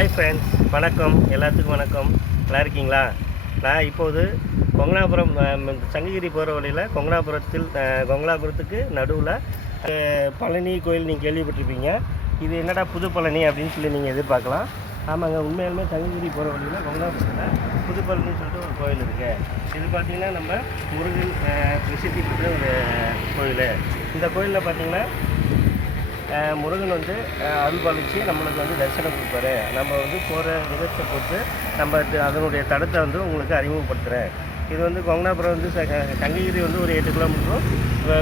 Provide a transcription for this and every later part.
Hi friends, வணக்கம். எல்லாத்துக்கும் வணக்கம். நல்லா இருக்கீங்களா? நான் இப்போது கொங்கனாபுரம் சங்ககிரி போகிற வழியில் கொங்கனாபுரத்துக்கு நடுவில் பழனி கோயில் நீங்கள் கேள்விப்பட்டிருப்பீங்க. இது என்னடா புது பழனி அப்படின்னு சொல்லி நீங்கள் எதிர்பார்க்கலாம். ஆமாங்க, உண்மையாலுமே சங்ககிரி போகிற வழியில் கொங்கனாபுரத்தில் புது பழனின்னு சொல்லிட்டு ஒரு கோயில் இருக்குது. இது பார்த்திங்கன்னா நம்ம முருகன் பிரசித்தி பெற்ற ஒரு கோயில். இந்த கோயிலில் பார்த்திங்கன்னா முருகன் வந்து அருள்பாலிச்சு நம்மளுக்கு வந்து தரிசனம் கொடுப்பாரு. நம்ம வந்து போகிற விதத்தை பொறுத்து நம்ம அதனுடைய தடத்தை வந்து உங்களுக்கு அறிமுகப்படுத்துகிறேன். இது வந்து கொங்கனாபுரம் வந்து சங்ககிரி வந்து ஒரு 8 கிலோமீட்டரும்,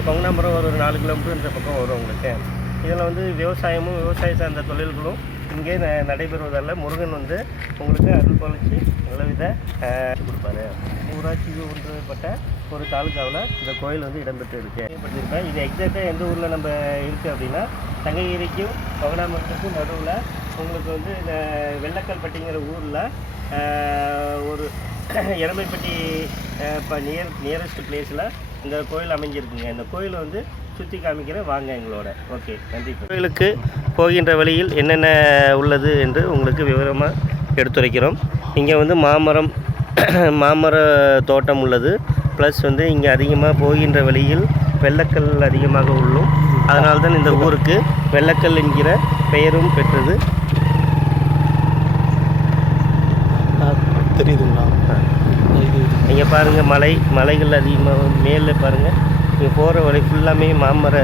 கொங்கனாபுரம் ஒரு 4 கிலோமீட்டர் இந்த பக்கம் வரும் உங்களுக்கு. இதில் வந்து விவசாயமும் விவசாய சார்ந்த தொழில்களும் இங்கே நடைபெறுவதால் முருகன் வந்து உங்களுக்கு அருள்பாலிச்சு நல்லவித கொடுப்பாரு. ஊராட்சிக்கு ஒன்றுபட்ட ஒரு தாலுக்காவில் இந்த கோயில் வந்து இடம்பெற்று இருக்குது. இது எக்ஸாக்டாக எந்த ஊரில் நம்ம இருக்குது அப்படின்னா சங்ககிரிக்கும் கொங்கனாபுரத்துக்கும் நடுவில் உங்களுக்கு வந்து இந்த வெள்ளக்கல்பட்டிங்கிற ஊரில் ஒரு எரமைப்பட்டி நியரஸ்ட் பிளேஸில் இந்த கோயில் அமைஞ்சிருக்குங்க. இந்த கோயிலை வந்து சுற்றி காமிக்கிறேன், வாங்க எங்களோட. ஓகே, நன்றி. கோயிலுக்கு போகின்ற வழியில் என்னென்ன உள்ளது என்று உங்களுக்கு விவரமாக எடுத்துரைக்கிறோம். இங்கே வந்து மாமர தோட்டம் உள்ளது. ப்ளஸ் வந்து இங்கே அதிகமாக போகின்ற வழியில் வெள்ளக்கல் அதிகமாக உள்ளும். அதனால்தான் இந்த ஊருக்கு வெள்ளக்கல் என்கிற பெயரும் பெற்றது. தெரியுதுங்களா? இங்கே பாருங்கள், மலைகள் அதிகமாக மேலே பாருங்கள். இங்கே போகிற வழி ஃபுல்லாமே மாமர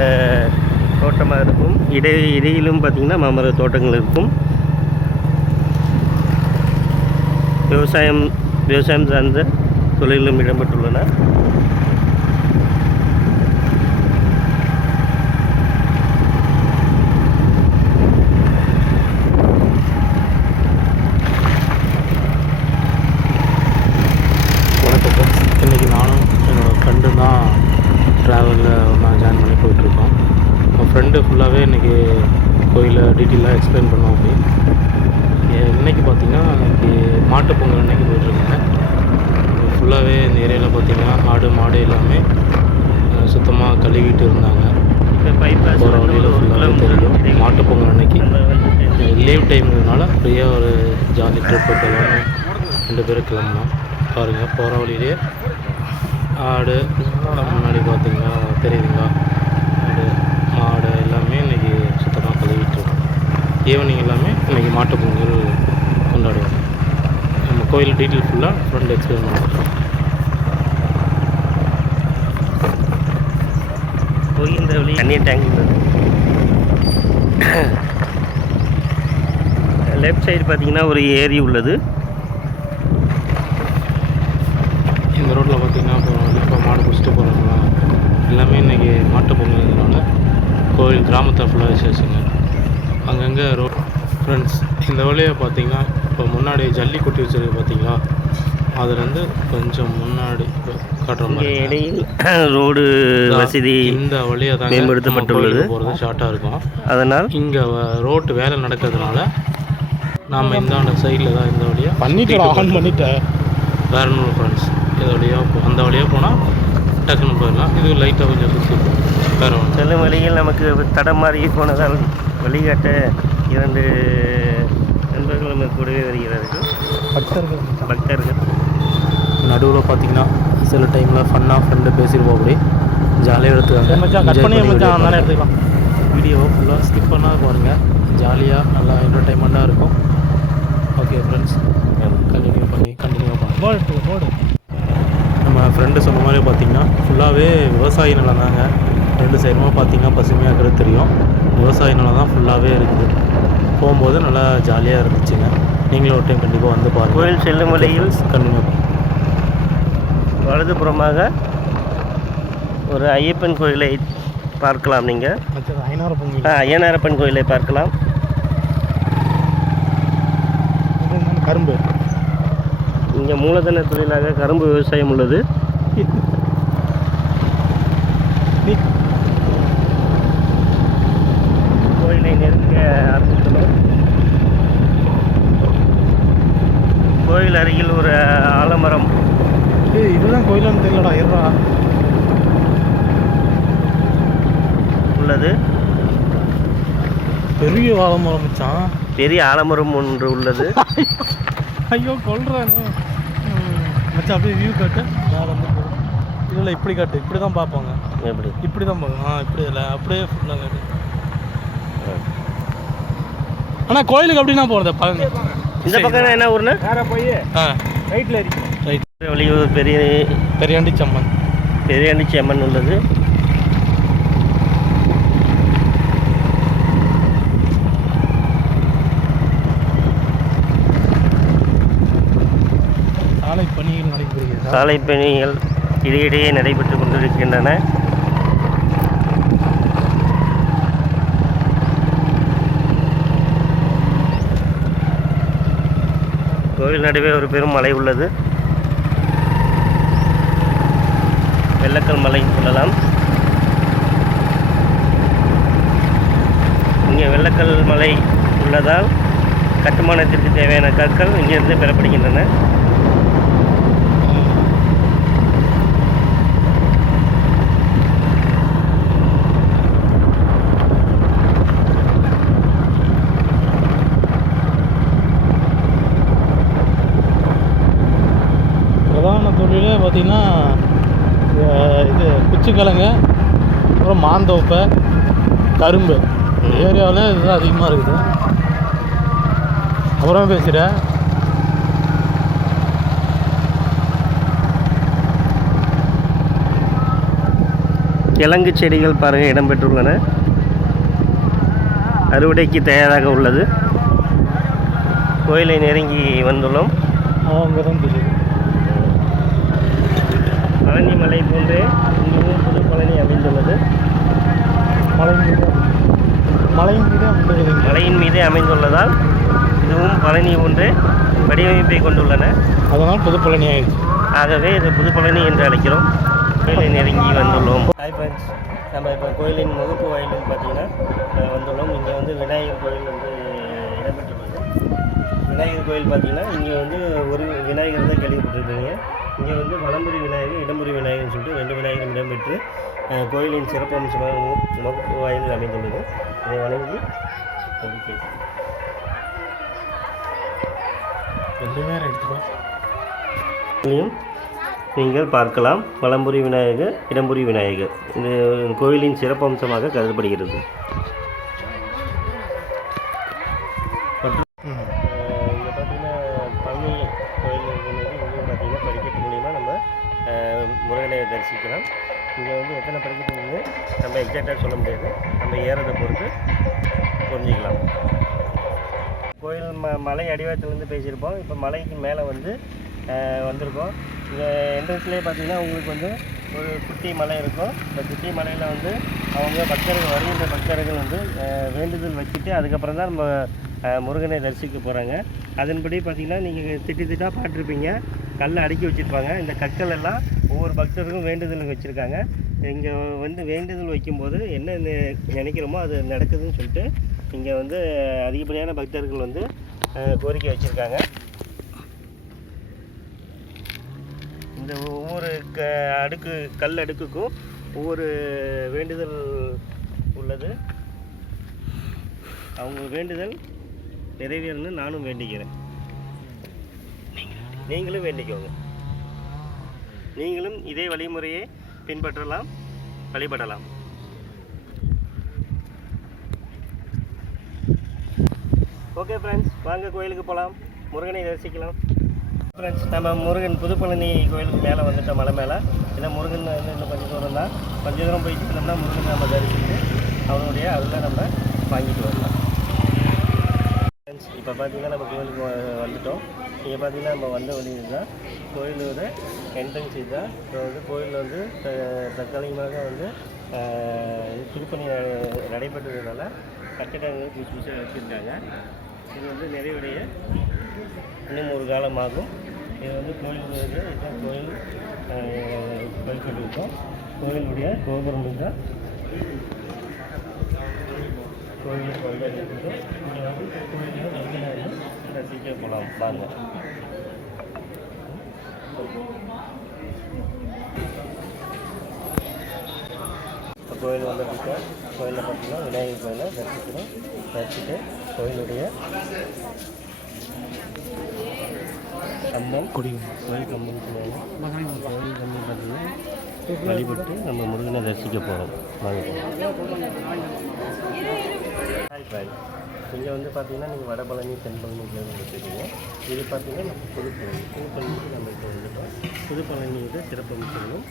தோட்டமாக இருக்கும். இடையிலும் பார்த்திங்கன்னா மாமர தோட்டங்கள் இருக்கும். விவசாயம் சார்ந்த தொழிலும் இடம்பெற்றுள்ளன. இன்றைக்கி நானும் என்னோடய ஃப்ரெண்டு தான் ட்ராவலில் நான் ஜாயின் பண்ணி போயிட்டுருக்கோம். என் ஃப்ரெண்டு ஃபுல்லாகவே இன்றைக்கி கோயிலை டீட்டெயிலாக எக்ஸ்பிளைன் பண்ணுவோம். அப்படி இன்றைக்கி பார்த்திங்கன்னா இன்றைக்கி மாட்டுப்பொங்கல் அன்றைக்கி போயிட்டுருக்காங்க. ஃபுல்லாகவே இந்த ஏரியாவில் பார்த்திங்கன்னா ஆடு மாடு எல்லாமே சுத்தமாக கழுவிட்டு இருந்தாங்க. போகிற வழியில் ஃபுல்லாகவே தெரியும். மாட்டுப்பொங்கல் அன்றைக்கி லீவ் டைம்னால ஃப்ரீயாக ஒரு ஜாலி ட்ரிப் போட்டலான்னு 2 பேரும் கிளம்புனோம். பாருங்கள், போகிற வழியிலே ஆடு முன்னாடி பார்த்திங்கன்னா தெரியுதுங்களா, ஆடு மாடு எல்லாமே இன்றைக்கி சுத்தமாக கழுவிட்டுருக்கோம். ஈவினிங் எல்லாமே இன்றைக்கி மாட்டுப்பொங்கல் கொண்டாடுவோம். நம்ம கோயில் டீட்டெயில் ஃபுல்லாக ஃப்ரெண்ட் எக்ஸ்பிளைன் பண்ணுறோம். போகின்ற வழி தண்ணீர் டேங்க் உள்ளது. லெஃப்ட் சைடு பார்த்திங்கன்னா ஒரு ஏரி உள்ளது. இந்த ரோட்டில் பார்த்திங்கன்னா இப்போ மாடு பிடிச்சிட்டு போகிறோம்னா எல்லாமே இன்றைக்கி மாட்டுப் பொங்கல்னால கோயில் கிராமத்தை ஃபுல்லாக விசேஷங்க. அங்கங்கே ரோட் ஃப்ரெண்ட்ஸ் இந்த வழியை பார்த்திங்கன்னா இப்போ முன்னாடி ஜல்லி கொட்டி வச்சுருக்கு பார்த்திங்களா, அதுலேருந்து கொஞ்சம் முன்னாடி காட்டுற மாதிரி இடையில் ரோடு வசதி இந்த வழியாக தான் மேம்படுத்தப்பட்டுள்ளது. போகிறது ஷார்ட்டாக இருக்கும். அதனால் இங்கே ரோட்டு வேலை நடக்கிறதுனால நாம் இந்த சைடில் தான் இந்த வழியாக பண்ணிட்டேன் வேறு ஒன்று ஃப்ரெண்ட்ஸ். இது வழியாக அந்த வழியாக போனால் டக்குன்னு போயிடலாம். இது லைட்டாக கொஞ்சம் சுற்றி வேறு ஒன்று செல்லும் வழியில் நமக்கு தடம் மாறி போனதால் வழிகாட்ட 2 நண்பர்கள் நம்ம கூடவே வருகிறார்கள். பக்தர்கள் நடுவில் பார்த்திங்கன்னா சில டைமில் ஃபன்னாக ஃப்ரெண்டு பேசியிருப்போம். அப்படி ஜாலியாக எடுத்துக்கலாம். வீடியோவை ஃபுல்லாக ஸ்கிப் பண்ணால் பாருங்கள், ஜாலியாக நல்லா என்டர்டைன்மெண்ட்டாக இருக்கும். ஓகே ஃப்ரெண்ட்ஸ், கண்டினியூ பண்ணுவோம். நம்ம ஃப்ரெண்டு சொன்ன மாதிரி பார்த்திங்கன்னா ஃபுல்லாகவே விவசாய நிலம் தாங்க. 2 சைடுமா பார்த்திங்கன்னா பசுமையாக இருக்கிறது தெரியும். விவசாய நிலம் தான் ஃபுல்லாகவே இருக்குது. போகும்போது நல்லா ஜாலியாக இருந்துச்சுங்க. நீங்களும் ஒரு டைம் கண்டிப்பாக வந்து பாருங்கள். கோயில் செல்லும் வழியில் கண்டினியூ வலதுபுறமாக ஒரு ஐயப்பன் கோயிலை பார்க்கலாம். நீங்கள் ஐயனாரப்பன் கோயிலை பார்க்கலாம். கரும்பு இங்கே மூலதன தொழிலாக கரும்பு விவசாயம் உள்ளது. கோயிலை நெருங்க ஆரம்பித்துள்ளோம். கோயில் அருகில் ஒரு ஆலமரம். இதுதான் கோயிலான்னு தெரியலடா, ஏறா உள்ளது. பெரிய ஆலமரம் மச்சான். பெரிய ஆலமரம் ஒன்று உள்ளது. ஐயோ கொள்றானே மச்சான், அப்படியே வியூ காட்டு. மேலே வந்து இல்லை இப்படி காட்டு, இப்படி தான் பார்ப்பாங்க. எப்படி இப்படி தான் பார்க்கணும். இப்படி இல்லை, அப்படியே ஃபுல்லாக காட்டு. ஆனால் கோயிலுக்கு அப்படின்னா போகிறது பழனி. இந்த பக்கம் என்ன ஊர்னா வேற போய் ரைட்டில் இருக்கும். ரைட் வெளியூர் பெரியாண்டிச்சம்மன் பெரியாண்டிச்சம்மன் உள்ளது. சாலை பணிகள் இடையிடையே நடைபெற்று கொண்டிருக்கின்றன. கோவில் நடுவே ஒரு பெரும் மலை உள்ளது. வெள்ளக்கல் மலை சொல்லலாம். இங்கே வெள்ளக்கல் மலை உள்ளதால் கட்டுமானத்திற்கு தேவையான கற்கள் இங்கிருந்து பெறப்படுகின்றன. பிரதான தொழிலே பார்த்திங்கன்னா இது குச்சிக்கிழங்கு, அப்புறம் மாந்தோப்பை, கரும்பு ஏரியாவில் இதுதான் அதிகமாக இருக்குது. அப்புறம் பேசுகிறேன். கிழங்கு செடிகள் பாருங்கள் இடம்பெற்றுள்ளன. அறுவடைக்கு தயாராக உள்ளது. கோயிலை நெருங்கி வந்துள்ளோம். அங்கே தான் தெரியுது. பழனி மலை போன்றே இங்கேயும் புது பழனி அமைந்துள்ளது. மலையின் மீதே அமைந்துள்ளதால் இதுவும் பழனி போன்றே வடிவமைப்பை கொண்டுள்ளன. அதனால் புது பழனி ஆயிடுச்சு. ஆகவே இது புது பழனி என்று அழைக்கிறோம். கோயிலை நெருங்கி வந்துள்ளோம். ஹாய் ஃப்ரெண்ட்ஸ், நம்ம இப்போ கோயிலின் முகப்பு வாயிலுன்னு பார்த்தீங்கன்னா வந்துள்ளோம். இங்கே வந்து விநாயகர் கோயில் வந்து இடம்பெற்றுள்ளது. விநாயகர் கோயில் பார்த்தீங்கன்னா இங்கே வந்து ஒரு விநாயகர் தான் கேள்விப்பட்டிருக்கீங்க. இங்கே வந்து வலம்புரி விநாயகர், இடம்புரி விநாயகர்னு சொல்லிட்டு 2 விநாயகரும் இடம்பெற்று கோயிலின் சிறப்பம்சமாக முகப்பு வாயில் அமைந்துள்ளது. இதை வணங்கி நீங்கள் பார்க்கலாம். வலம்புரி விநாயகர், இடம்புரி விநாயகர் இந்த கோயிலின் சிறப்பம்சமாக கருதப்படுகிறது. இங்கே பார்த்தீங்கன்னா பழனி கோயில் இருக்கிறது. இங்கே பார்த்தீங்கன்னா படிக்கட்டு மூலிமா நம்ம முருகனை தரிசிக்கலாம். இங்கே வந்து எத்தனை படிக்கட்டு வந்து நம்ம எக்ஸாக்டாக சொல்ல முடியாது. நம்ம ஏறதை பொறுத்து புரிஞ்சிக்கலாம். கோயில் மலை அடிவாரத்துலேருந்து பேசியிருப்போம். இப்போ மலைக்கு மேலே வந்து வந்திருக்கோம். இங்கே என்ட்ரன்ஸ்லேயே பார்த்தீங்கன்னா உங்களுக்கு வந்து ஒரு குட்டி மலை இருக்கும். இந்த குட்டி மலையில் வந்து அவங்க வருகின்ற பக்தர்கள் வந்து வேண்டுதல் வச்சுட்டு அதுக்கப்புறம் தான் நம்ம முருகனை தரிசிக்க போகிறாங்க. அதன்படி பார்த்திங்கன்னா நீங்கள் திட்டாக பார்த்துருப்பீங்க, கல்லை அடுக்கி வச்சுருப்பாங்க. இந்த கற்கள் எல்லாம் ஒவ்வொரு பக்தருக்கும் வேண்டுதல் வச்சுருக்காங்க. இங்கே வந்து வேண்டுதல் வைக்கும்போது என்ன நினைக்கிறோமோ அது நடக்குதுன்னு சொல்லிட்டு இங்கே வந்து அதிகப்படியான பக்தர்கள் வந்து கோரிக்கை வச்சுருக்காங்க. இந்த ஒவ்வொரு கல் அடுக்குக்கும் ஒவ்வொரு வேண்டுதல் உள்ளது. அவங்க வேண்டுதல் நிறைவேறணும்னு நானும் வேண்டிக்கிறேன். நீங்களும் வேண்டிக்கோங்க. நீங்களும் இதே வழிமுறையை பின்பற்றலாம், வழிபடலாம். ஓகே ஃப்ரெண்ட்ஸ், வாங்க கோயிலுக்கு போகலாம், முருகனை தரிசிக்கலாம். ஃப்ரெண்ட்ஸ், நம்ம முருகன் புதுப்பழனி கோயிலுக்கு மேலே வந்துட்டோம். மலை மேலே இல்லை முருகன் வந்து இன்னும் கொஞ்சம் தூரம் தான். கொஞ்சம் தூரம் போயிட்டு இருந்தோம்னா முருகன் நம்ம தரிசித்து அவனுடைய அதில் நம்ம வாங்கிட்டு வரலாம். ஃப்ரெண்ட்ஸ், இப்போ பார்த்தீங்கன்னா நம்ம கோயிலுக்கு வந்துட்டோம். இங்கே பார்த்தீங்கன்னா நம்ம வந்த வழி இதுதான். கோயிலோட என்ட்ரன்ஸ் இதுதான். இப்போ வந்து கோயிலில் வந்து தற்காலிகமாக வந்து திருப்பணி நடைபெற்றதுனால கட்டிடங்கள் புதுசு புதுசாக வச்சுருக்காங்க. இது வந்து நிறைவுடைய இன்னும் ஒரு காலமாகும். இது வந்து கோயில் இதுதான் கோயில் கட்டியிருக்கோம். கோயிலுடைய கோபுரம் தான் கோயில் கொண்டாடிட்டு இங்கே வந்து கோயிலில் ரசிக்க போகலாம். வாங்க. கோயில் வந்துட்டு கோயிலில் பார்த்தீங்கன்னா விநாயகர் கோயிலை தரிசிக்கிறோம். தரிசிட்டு கோயிலுடைய கம்பம் கோயில் கம்பம் சொல்லுவாங்க. கோயில் கம்பம் பார்த்தீங்கன்னா வழிபட்டு நம்ம முருகனை தரிசிக்க போகிறோம். வாங்க. Hi bye. இங்கே வந்து பார்த்தீங்கன்னா நீங்கள் வடபழனி தென்பழனிக்கு வந்துருக்கீங்க. இது பார்த்தீங்கன்னா நம்ம புதுப்பழனிக்கு நம்ம இப்போ வந்துட்டோம். புதுப்பழனியோட சிறப்பம்சங்களும்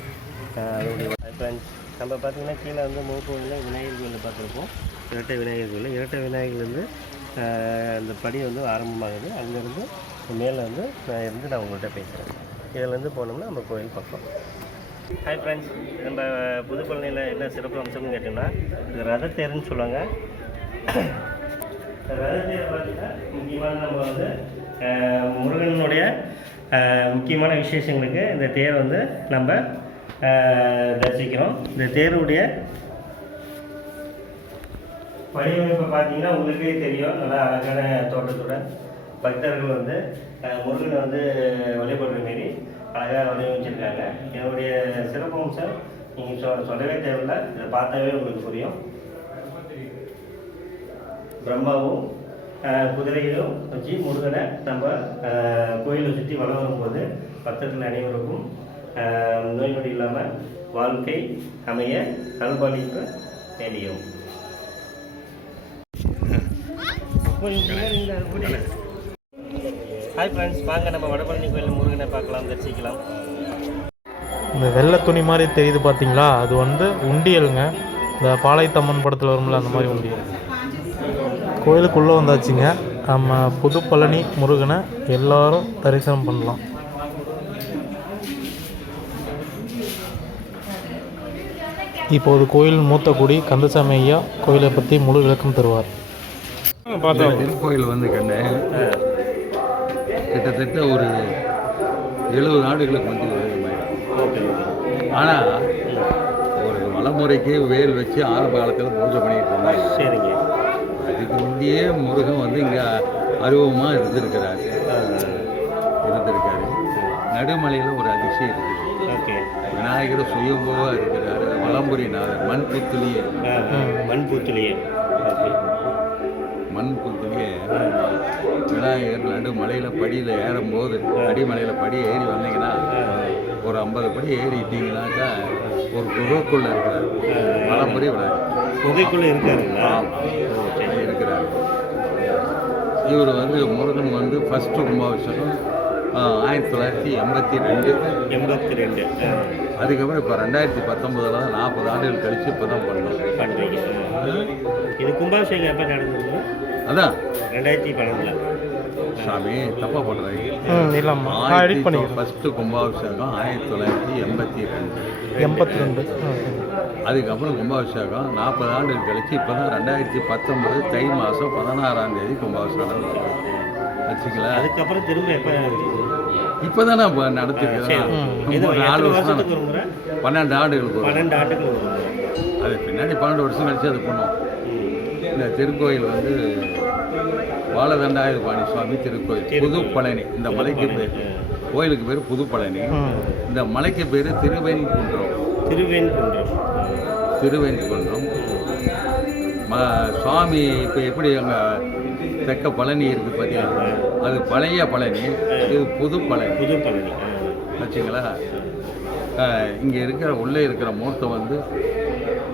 அதோடைய ஃப்ரெண்ட்ஸ் நம்ம பார்த்தீங்கன்னா கீழே வந்து மூக்கோவில் விநாயகர் கோயிலில் பார்த்துருப்போம். இரட்டை விநாயகர் கோயில். இரட்டை விநாயகர்லேருந்து அந்த படி வந்து ஆரம்பமாகுது. அங்கேருந்து மேலே வந்து நான் உங்கள்கிட்ட பேசுகிறேன். இதிலேருந்து போனோம்னா நம்ம கோயில் பக்கம். ஹாய் ஃப்ரெண்ட்ஸ், நம்ம புதுப்பழனியில் என்ன சிறப்பு அம்சம்னு கேட்டோம்னா இது ரதத்தேருன்னு சொல்லுவாங்க. ரதத்தேர் பார்த்தீங்கன்னா முக்கியமான நம்ம வந்து முருகனுடைய முக்கியமான விசேஷங்களுக்கு இந்த தேர் வந்து நம்ம தரிசிக்கிறோம். இந்த தேருடைய வடிவமைப்பை பார்த்தீங்கன்னா உங்களுக்கே தெரியும். நல்லா அழகான தோட்டத்துடன் பக்தர்கள் வந்து முருகனை வந்து வழிபடுற மாரி அழகாக வடிவமைச்சிருக்காங்க. என்னுடைய சிறப்பம்சம் நீங்கள் சொல்லவே தேவையில்லை, இதை பார்த்தாவே உங்களுக்கு புரியும். பிரம்மாவும் குதிரையிலும் வச்சு முருகனை நம்ம கோயிலை சுற்றி வளம் வரும்போது பக்தர்கள் அனைவருக்கும் நோய் நொடி இல்லாமல் வாழ்க்கை அமைய அல்பாலிக்க வேண்டியும். ஹாய் ஃப்ரெண்ட்ஸ், வாங்க நம்ம வடபழனி கோயில் முருகனை பார்க்கலாம், தரிசிக்கலாம். இந்த வெள்ளை துணி மாதிரி தெரியுது பார்த்தீங்களா, அது வந்து உண்டியலுங்க. இந்த பாளையத்தம்மன் படத்தில் வரும்ல அந்த மாதிரி உண்டியல். கோயிலுக்குள்ளே வந்தாச்சுங்க. நம்ம புதுப்பழனி முருகனை எல்லாரும் தரிசனம் பண்ணலாம். இப்போது கோயில் மூத்த குடி கந்தசாமி ஐயா கோயிலை பற்றி முழு விளக்கம் தருவார். திருக்கோயில் வந்து கண்ணு கிட்டத்தட்ட ஒரு 70 ஆண்டுகளுக்கு வந்து ஆனால் ஒரு வளமுறைக்கு வேல் வச்சு ஆரம்ப காலத்தில் பூஜை பண்ணிட்டு இருந்தாங்க. சரிங்க. அதுக்கு முந்தையே முருகன் வந்து இங்கே அருவமாக இருந்திருக்காரு. நடுமலையில் ஒரு அதிசயம் இருக்குது. ஓகே. விநாயகர் சுயம்புவாக இருக்கிறாரு. வளம்புரிநாதர் மண் புத்துலியே விநாயகர் நடுமலையில் படியில் ஏறும்போது அடிமலையில் படி ஏறி வந்தீங்கன்னா ஒரு 50 படி ஏறிட்டீங்கன்னாக்கா ஒரு குகைக்குள்ளே இருக்கிறார். வளம்புரி விநாயகர் குகைக்குள்ளே இருக்கிறார். இவர் வந்து முருகன் வந்து ஃபஸ்ட்டு கும்பாபிஷேகம் 1982. அதுக்கப்புறம் இப்போ 2019 40 ஆண்டுகள் கழித்து இப்போ தான் பண்ணுறீங்க. இது கும்பாபிஷேகம் எப்போ நடந்தது? அதான் 2012. சாமி தப்பாக பண்ணுறாங்க. ஃபஸ்ட்டு கும்பாபிஷேகம் 1982. அதுக்கப்புறம் கும்பாபிஷேகம் 40 ஆண்டுகள் கழித்து இப்போ தான் 2019 தை மாதம் 16ஆம் தேதி கும்பாபிஷேகம் வச்சுக்கலாம். அதுக்கப்புறம் திரும்ப எப்போ? இப்போ தான் நான் நடத்திருக்கேன். 4 வருஷம் 12 ஆண்டுகளுக்கு 12 ஆண்டுகள். அது பின்னாடி 12 வருஷம் கழிச்சு அது பண்ணுவோம். இந்த திருக்கோயில் வந்து பாலதண்டாயுதபாணி சுவாமி திருக்கோயில் புதுப்பழனி. இந்த மலைக்கு பேர், கோயிலுக்கு பேர் புதுப்பழனி. இந்த மலைக்கு பேர் திருவேணிக்குன்றம். சுவாமி இப்போ எப்படி அங்கே தெற்க பழனி இருக்குது பார்த்தீங்கன்னா அது பழைய பழனி, இது புதுப்பழனி வச்சுங்களா. இங்கே இருக்கிற உள்ளே இருக்கிற மூர்த்தம் வந்து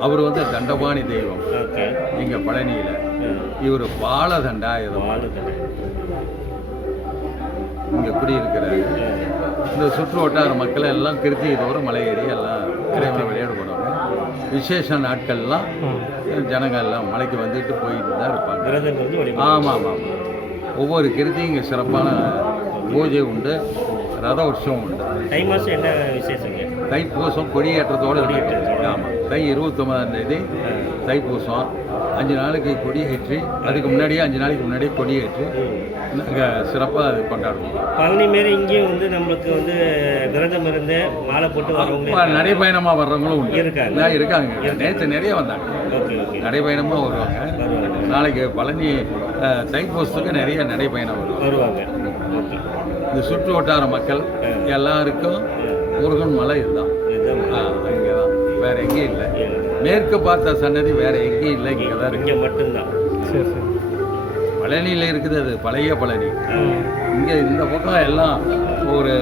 அவர் வந்து தண்டபாணி தெய்வம் இங்கே பழனியில். இவர் பாலதண்டாயுதம் இங்கே குடியிருக்கிறாரு. இந்த சுற்று வட்டார மக்களை எல்லாம் கிருத்திகை தோறும் மலை ஏறி எல்லாம் இறைவனை விளையாட போடுவாங்க. விசேஷ நாட்கள்லாம் ஜனங்கள் எல்லாம் மலைக்கு வந்துட்டு போயிட்டு தான் இருப்பாங்க. ஆமாம். ஒவ்வொரு கிருத்தியும் இங்கே சிறப்பான பூஜை உண்டு, ரத உற்சவம் உண்டு. தை மாதம் என்ன விசேஷங்க? தைப்பூசம் கொடியேற்றத்தோடு. ஆமாம், தை 29ஆம் தேதி தைப்பூசம். 5 நாளைக்கு கொடியேற்றி, அதுக்கு முன்னாடியே 5 நாளைக்கு முன்னாடியே கொடியேற்றி நாங்கள் சிறப்பாக அது கொண்டாடுவோம். பழனி மாரி இங்கேயும் வந்து நம்மளுக்கு வந்து விரதம் இருந்து மாலை போட்டு வரவங்க, நடைபயணமாக வர்றவங்களும் உண்டு. இருக்காங்க. நேற்று நிறைய வந்தாங்க. ஓகே. நடைபயணமாக வருவாங்க. நாளைக்கு பழனி தைப்பூசத்துக்கு நிறைய நடைபயணம் வருவாங்க. இந்த சுற்று வட்டார மக்கள் எல்லாருக்கும் முருகன் மலை இதுதான். இங்கே தான், வேற எங்கேயும் இல்லை. மேற்கு பார்த்த சன்னதி வேற எங்கேயும் இல்லை, இங்கே தான் இருக்கு. மட்டும்தான். பழனியில் இருக்குது, அது பழைய பழனி. இங்கே இந்த பக்கம் எல்லாம் ஒரு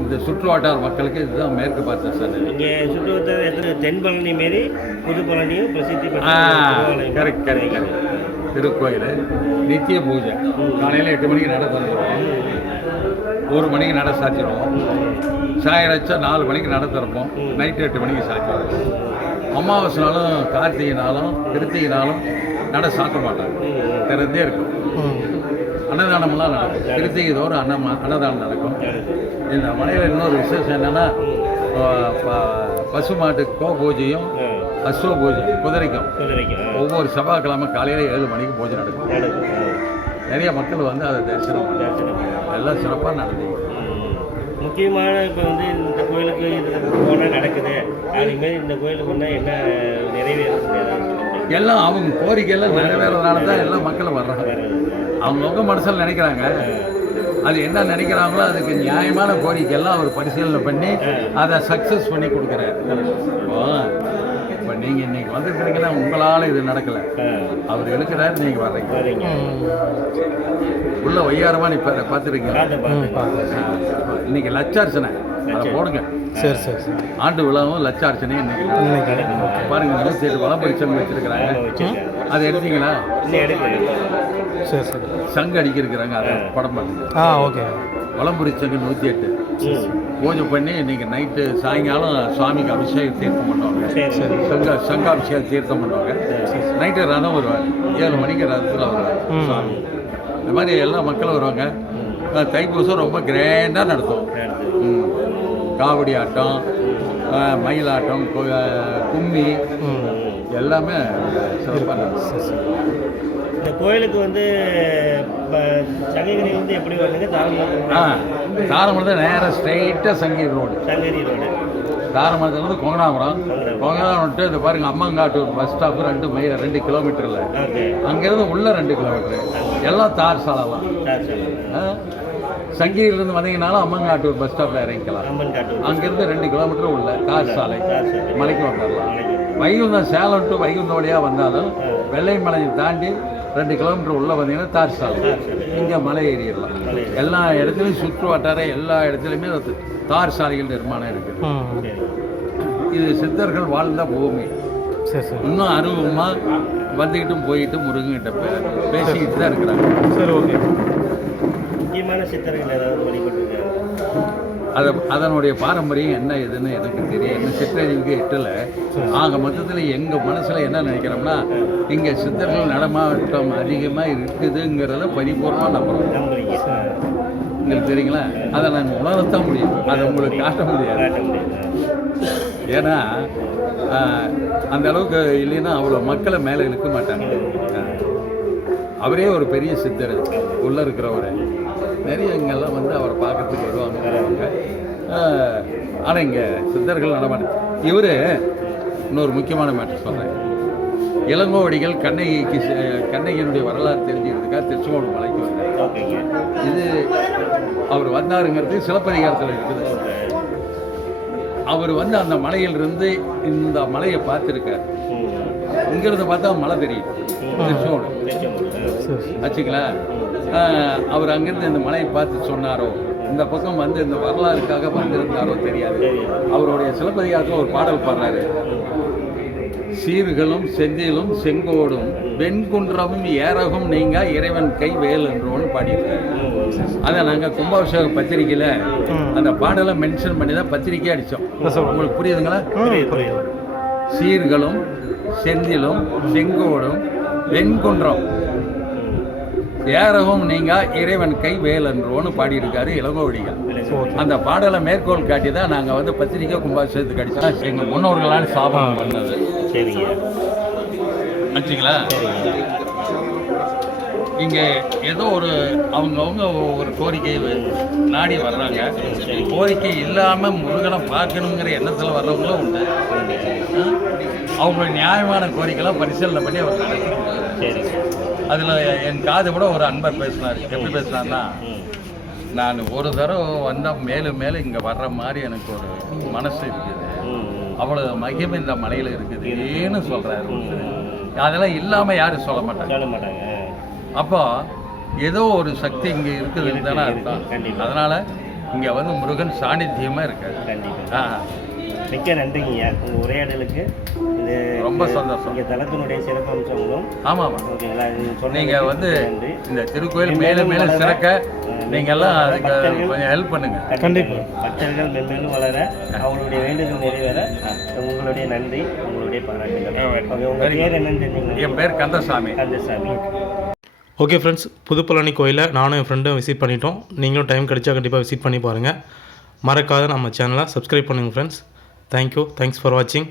இந்த சுற்று வட்டார மக்களுக்கு இதுதான் மேற்கு பார்த்த சன்னதி. இங்கே சுற்று வட்டார தென் பழனி மாரி புது பழனியும் பிரசித்தி கரெக்ட் கரெக்ட் கரெக்ட். திருக்கோயில் நித்திய பூஜை. காலையில் 8 மணிக்கு நட திறந்துடுவோம், 1 மணிக்கு நட சாத்திடுவோம். சாயராச்சா 4 மணிக்கு நட திறப்போம், நைட்டு 8 மணிக்கு சாத்திடுவோம். அமாவாசை நாளும் கார்த்திகை நாளும் கிருத்திகை நாளும் நட சாத்த மாட்டாங்க, திறந்தே இருக்கும். அன்னதானம்லாம் நடக்கும், கிருத்திகை தோறும் அன்னதானம் நடக்கும். இந்த மலையில் இன்னொரு விசேஷம் என்னென்னா பசு மாட்டுக்கோ பூஜையும் அஸ்வ பூஜை குதிரைக்கும் ஒவ்வொரு செவ்வாய்க்கிழமை காலையில் 7 மணிக்கு பூஜை நடக்கும். நிறைய மக்கள் வந்து அதை தரிசனம் எல்லாம் சிறப்பாக நடக்குது. முக்கியமான இப்போ வந்து இந்த கோயிலுக்கு இது போனால் நடக்குது, அதுமாரி இந்த கோயிலுக்கு போனால் என்ன நிறைவேறும் எல்லாம் அவங்க கோரிக்கையெல்லாம் நிறைவேறதுனால தான் எல்லாம் மக்களும் வர்றாங்க. அவங்கவுங்க மனசில் நினைக்கிறாங்க, அது என்ன நினைக்கிறாங்களோ அதுக்கு நியாயமான கோரிக்கையெல்லாம் அவர் பரிசீலனை பண்ணி அதை சக்ஸஸ் பண்ணி கொடுக்குறாரு. இப்போ நீங்கள் இன்றைக்கி வந்துருக்கிறீங்கன்னா உங்களால் இது நடக்கலை, அவர் எடுக்கிறாரு, நீங்கள் வர்றீங்க. உள்ள ஒய்யாரமாக நிற்பார், பார்த்துருக்கீங்களா? இன்னைக்கு லட்சார்ச்சனை அதை போடுங்க. சரி சரி சரி. ஆண்டு விழாவும் லட்சார்ச்சனையும் இன்னைக்கு பாருங்க. 27 வளம்பரி சங்கு வச்சிருக்கிறாங்க, அதை எடுத்தீங்களா? சரி சரி. சங்கு அடிக்கிருக்கிறாங்க, அதை படம் பண்ணுங்க. ஓகே. வளம்புரி சங்கு 108 பூஜை பண்ணி இன்னைக்கு நைட்டு சாயங்காலம் சுவாமிக்கு அபிஷேகம் தீர்த்தம் பண்ணுவாங்க. சங்காபிஷேகம் தீர்த்தம் பண்ணுவாங்க. நைட்டு ரதம் வருவார், 7 மணிக்கு ரதத்தில் வருவார் சுவாமி. இந்த மாதிரி எல்லா மக்களும் வருவாங்க. தைப்பூசம் ரொம்ப கிராண்டாக நடத்தும். காவடி ஆட்டம், மயிலாட்டம், கும்மி எல்லாமே சிறப்பாக நடக்கும். இந்த கோயிலுக்கு வந்து சங்ககிரி வந்து எப்படி வருதுங்க? தாரமங்கலத்தை நேராக ஸ்ட்ரைட்டாக சங்ககிரி ரோடு. தாரமங்கலத்துலேருந்து கொங்கனாபுரம் விட்டு இது பாருங்க, அம்மங்காட்டூர் பஸ் ஸ்டாப்பு 2 கிலோமீட்டரில். அங்கேருந்து உள்ள 2 கிலோமீட்டர் எல்லாம் தார் சாலைலாம். சங்ககிரியிலேருந்து வந்தீங்கன்னாலும் அம்மங்காட்டூர் பஸ் ஸ்டாப்பில் இறங்கிக்கலாம். அங்கேருந்து 2 கிலோமீட்டர் உள்ள தார் சாலை, மலைக்கு வந்துடலாம். வைகுந்தம் சேலம் டு வைகுந்த வழியாக வந்தாலும் வெள்ளை மலையை தாண்டி 2 கிலோமீட்டர் உள்ளே வந்தீங்கன்னா தார் சாலை, இங்கே மலை ஏறிடலாம். எல்லா இடத்துலையும் சுற்று வட்டார எல்லா இடத்துலையுமே தார் சாலைகள் நிர்மாணம் இருக்குது. இது சித்தர்கள் வாழ்ந்த பூமி. இன்னும் அருவமாக வந்துக்கிட்டும் போயிட்டு முருகன்கிட்ட பேசிக்கிட்டு தான் இருக்கிறாங்க. சரி, ஓகே. முக்கியமான சித்தர்கள் ஏதாவது வழிபட்டுருக்காங்க? அதனுடைய பாரம்பரியம் என்ன எதுன்னு எனக்கு தெரியும். என்ன சிற்றறிவுக்கு எட்டலை. ஆக மொத்தத்தில் எங்கள் மனசில் என்ன நினைக்கிறோம்னா, இங்கே சித்தர்கள் நடமாட்டம் அதிகமாக இருக்குதுங்கிறத பரிபூர்ணமாக நம்புகிறோம். உங்களுக்கு தெரியுங்களா? அதை நாங்கள் உணரத்தான் முடியும், அதை உங்களுக்கு காட்ட முடியாது. ஏன்னா அந்த அளவுக்கு இல்லைன்னா அவ்வளோ மக்களை மேலே இழுக்க மாட்டாங்க. அவரே ஒரு பெரிய சித்தர் உள்ளே இருக்கிறவரை நிறைய இங்கெல்லாம் வந்து அவரை பார்க்கறதுக்கு வருவாங்க. ஆனால் இங்கே சித்தர்கள் நடமாட்டம். இவர் இன்னொரு முக்கியமான மேட்டர் சொல்கிறேன். இளங்கோவடிகள் கண்ணகியினுடைய வரலாறு தெரிஞ்சுக்கிறதுக்காக திருச்செங்கோடு மலைக்கு வந்தார். இது அவர் வந்தாருங்கிறது சிலப்பதிகாரத்தில் இருக்குது. அவர் வந்து அந்த மலையிலிருந்து இந்த மலையை பார்த்துருக்கார். இங்கிருந்து பார்த்தா மலை தெரியும், திருச்செங்கோடு ஆச்சுங்களா. அவர் அங்கேருந்து இந்த மலையை பார்த்து சொன்னாரோ, இந்த பக்கம் வந்து இந்த வரலாறுக்காக வந்திருந்தாரோ தெரியாது. அவருடைய சிலப்பதிகாரத்தில் ஒரு பாடல் பாடுறாரு. சீர்களும் செந்திலும் செங்கோடும் வெண்குன்றமும் ஏரகும் நீங்க இறைவன் கை வேல் என்றோன்னு பாடியிருக்காரு. அதை நாங்கள் கும்பாபிஷேக பத்திரிக்கையில் அந்த பாடலை மென்ஷன் பண்ணி தான் பத்திரிக்கை அடித்தோம். உங்களுக்கு புரியுதுங்களா? சீர்களும் செந்திலும் செங்கோடும் வெண்குன்றம் ஏரகும் நீங்க இறைவன் கை வேல் என்றோன்னு பாடியிருக்காரு இளங்கோவடிகள். அந்த பாடலை மேற்கோள் காட்டி தான் நாங்கள் வந்து பத்திரிக்கை கும்பாபிஷேகத்துக்கு அடித்தோம். எங்கள் முன்னோர்களான சாபம் பண்ணது. சரிங்க ஆச்சுங்களா. இங்கே ஏதோ ஒரு அவங்கவுங்க ஒரு கோரிக்கை நாடி வர்றாங்க. கோரிக்கை இல்லாமல் முருகனை பார்க்கணுங்கிற எண்ணத்தில் வர்றவங்களும் உண்டு. அவங்களுடைய நியாயமான கோரிக்கைலாம் பரிசீலனை பண்ணி அவர் நடத்தி. அதில் என் காது கூட ஒரு அன்பர் பேசினார். எப்படி பேசினார்னா, நான் ஒரு தடவை வந்தால் மேலும் மேலும் இங்கே வர்ற மாதிரி எனக்கு ஒரு மனசு இருக்குது, அவ்வளோ மகிமை இந்த மலையில் இருக்குது ஏன்னு சொல்கிறாரு. அதெல்லாம் இல்லாமல் யாரும் சொல்ல மாட்டாங்க. அப்போ ஏதோ ஒரு சக்தி இங்கே இருக்குதுன்னு தானே அர்த்தம். கண்டிப்பாக. அதனால் இங்கே வந்து முருகன் சாநித்தியமாக இருக்காது. கண்டிப்பாக. மிக்க நன்றிங்கய்யா உங்கள் உரையாடலுக்கு. இது ரொம்ப சந்தோஷம். இங்கே தலத்தினுடைய சிறப்பம்சங்களும் ஆமாம். ஓகேங்களா, நீங்கள் வந்து இந்த திருக்கோயில் மேலும் மேலும் சிறக்க நீங்கள் எல்லாம் அதுக்கு கொஞ்சம் ஹெல்ப் பண்ணுங்கள். கண்டிப்பாக. பக்தர்கள் மென்மேலும் வளர, அவங்களுடைய வேண்டுதல் நிறைவேற உங்களுடைய நன்றி, உங்களுடைய பாராட்டுகள். ஓகே, உங்கள் பேர் என்னன்னு தெரிஞ்சுங்களா? என் பேர் கந்தசாமி. கந்தசாமி. ஓகே ஃப்ரெண்ட்ஸ், புதுப்பழனி கோயிலை நானும் என் ஃப்ரெண்டும் விசிட் பண்ணிட்டோம். நீங்களும் டைம் கிடைச்சா கண்டிப்பாக விசிட் பண்ணி பாருங்கள். மறக்காத நம்ம சேனலை சப்ஸ்கிரைப் பண்ணுங்கள் ஃப்ரெண்ட்ஸ். தேங்க்யூ. தேங்க்ஸ் ஃபார் வாட்சிங்.